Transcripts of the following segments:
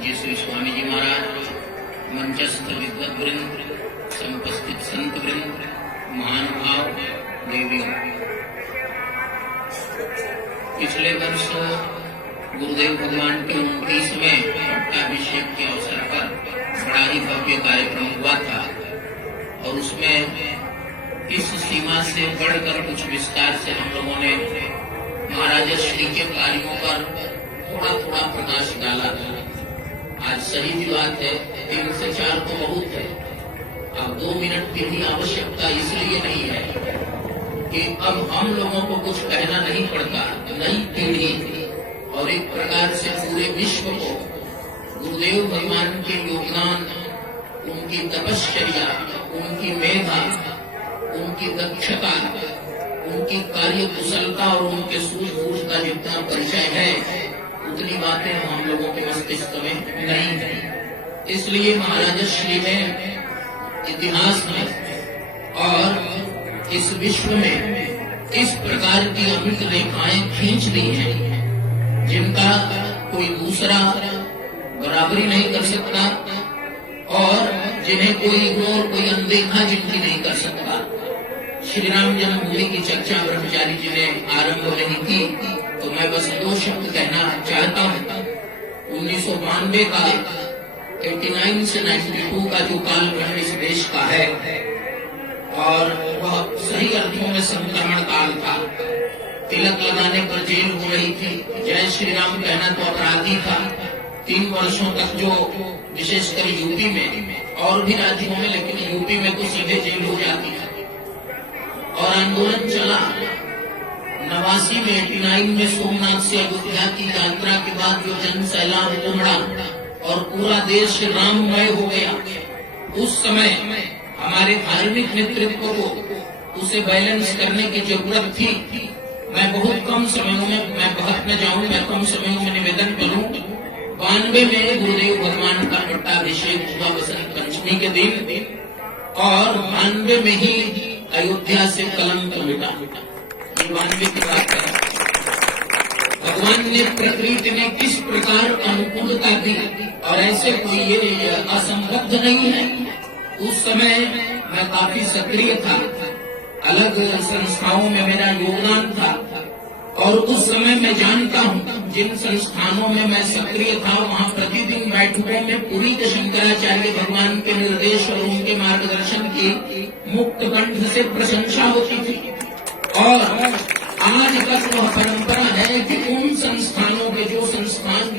पूज्य श्री स्वामी जी महाराज, मंचस्थ विद्वत वृंद, समुपस्थित संत वृंद, महानुभाव, देवियों, पिछले वर्ष गुरुदेव भगवान के 29वें पट्टाभिषेक के अवसर पर बड़ा ही भव्य कार्यक्रम हुआ था और उसमें इस सीमा से बढ़कर कुछ विस्तार से हम लोगों ने महाराज श्री के कार्यों पर थोड़ा थोड़ा प्रकाश डाला था। आज सही भी बात है, 3 से 4 तो बहुत है। अब 2 मिनट की भी आवश्यकता इसलिए नहीं है कि अब हम लोगों को कुछ कहना नहीं पड़ता। नई पीढ़ी और एक प्रकार से पूरे विश्व को गुरुदेव भगवान के योगदान, उनकी तपश्चर्या, उनकी मेधा, उनकी दक्षता, उनकी कार्य कुशलता और उनके सूझबूझ का जितना परिचय है, उतनी बातें हम लोगों के मस्तिष्क में नहीं है। इसलिए महाराज श्री ने इतिहास में और इस विश्व में इस प्रकार की अमित रेखाएं खींच दी हैं जिनका कोई दूसरा बराबरी नहीं कर सकता और जिन्हें कोई इग्नोर, कोई अनदेखा जिनकी नहीं कर सकता। श्री राम जन्मभूमि की चर्चा ब्रह्मचारी जी ने आरंभ नहीं की तो मैं बस 2 शब्द कहना चाहता हूँ। 1992 का 89 से 92 का जो कालखंड इस देश का है और वह सही अर्थों में संक्रमण काल था। तिलक लगाने पर जेल हो रही थी, जय श्री राम कहना तो अपराधी था। 3 वर्षों तक जो विशेषकर यूपी में और भी राज्यों में, लेकिन यूपी में तो सीधे जेल हो जाती है। और आंदोलन चला। 89 में 89 में सोमनाथ से अयोध्या की यात्रा के बाद जो जन सैलाब उमड़ा और पूरा देश राममय हो गया, उस समय हमारे धार्मिक नेतृत्व को उसे बैलेंस करने की जरूरत थी। मैं बहुत कम समयों में, मैं बहुत में जाऊं, मैं कम समयों में निवेदन करूं। 92 में गुरुदेव भगवान का पट्टाभिषेक हुआ बसंत पंचमी के दिन और 92 में ही अयोध्या से कलंक मिटा। 92 की बात है। भगवान ने, प्रकृति ने किस प्रकार अनुकूलता दी और ऐसे कोई ये असंबद्ध नहीं है। उस समय मैं काफी सक्रिय था, अलग संस्थाओं में मेरा योगदान था और उस समय मैं जानता हूँ जिन संस्थानों में मैं सक्रिय था वहाँ प्रतिदिन बैठकों में पूरी शंकराचार्य भगवान के निर्देश और उनके मार्गदर्शन की मुक्त कंठ से प्रशंसा होती थी। और आज तक वह परंपरा है कि उन संस्थानों के जो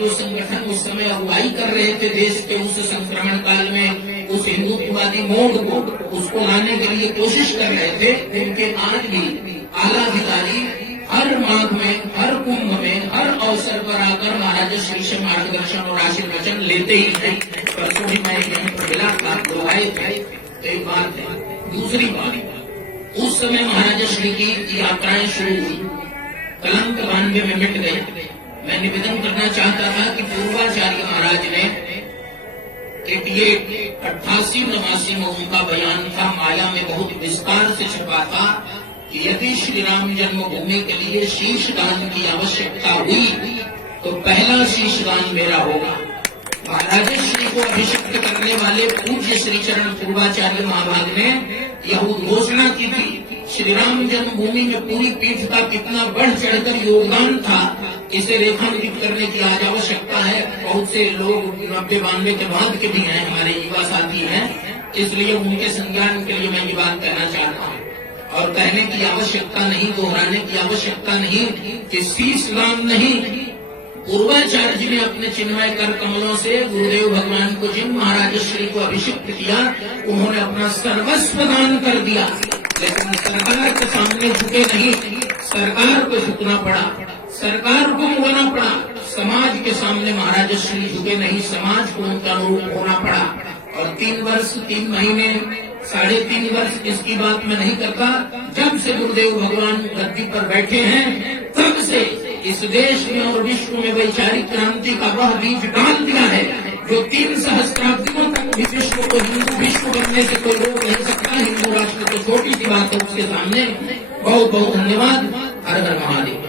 संगठन उस समय अगुवाई कर रहे थे देश के उस संक्रमण काल में, उस हिंदुत्ववादी मोड़ को उसको लाने के लिए कोशिश कर रहे थे, उनके आज भी आला अधिकारी हर माघ में, हर कुंभ में, हर अवसर पर आकर महाराज श्री से मार्गदर्शन और आशीर्वचन लेते ही हैं। परसों भी मैं यहीं पर मिला था, बुलाए थे। एक बात है। दूसरी बात, उस समय महाराज श्री की यात्राएं शुरू हुई, कलंक 92 में मिट गई। मैं निवेदन करना चाहता था कि पूर्वाचार्य महाराज ने 88-89 में उनका बयान था, माया में बहुत विस्तार से छपा था कि यदि श्री राम जन्मभूमि के लिए शीशदान की आवश्यकता हुई तो पहला शीशदान मेरा होगा। महाराज श्री को अभिषिक्त करने वाले पूज्य श्री चरण पूर्वाचार्य महाभाग ने यह उद्घोषणा की थी, श्री राम जन्मभूमि में पूरी पीठ का कितना बढ़ चढ़कर योगदान था, इसे रेखांकित करने की आज आवश्यकता है। बहुत से लोग 90-92 के बाद के भी हैं, हमारे युवा साथी हैं, इसलिए उनके संज्ञान के लिए मैं ये बात कहना चाहता हूँ और कहने की आवश्यकता नहीं, दोहराने की आवश्यकता नहीं कि शीशदान नहीं, पूर्वाचार्य जी ने अपने चिन्मय कर कमलों से गुरुदेव भगवान को जिन महाराज श्री को अभिषिक्त किया, उन्होंने अपना सर्वस्व दान कर दिया। लेकिन सरकार के सामने झुके नहीं, सरकार को झुकना पड़ा, सरकार को मुड़ना पड़ा। समाज के सामने महाराज श्री झुके नहीं, समाज को उनका अनुरूप होना पड़ा। और 3 वर्ष 3 महीने 3.5 वर्ष इसकी बात मैं नहीं करता, जब से गुरुदेव भगवान गद्दी पर बैठे हैं तब से इस देश में और विश्व में वैचारिक क्रांति का वह बीज डाल दिया है जो 3 सहस्त्राब्दियों तक भी विश्व को हिंदू विश्व बनने से कोई रोक नहीं सकता। हिंदू राष्ट्र तो छोटी सी बात है उसके सामने। बहुत बहुत धन्यवाद। हर हर महादेव।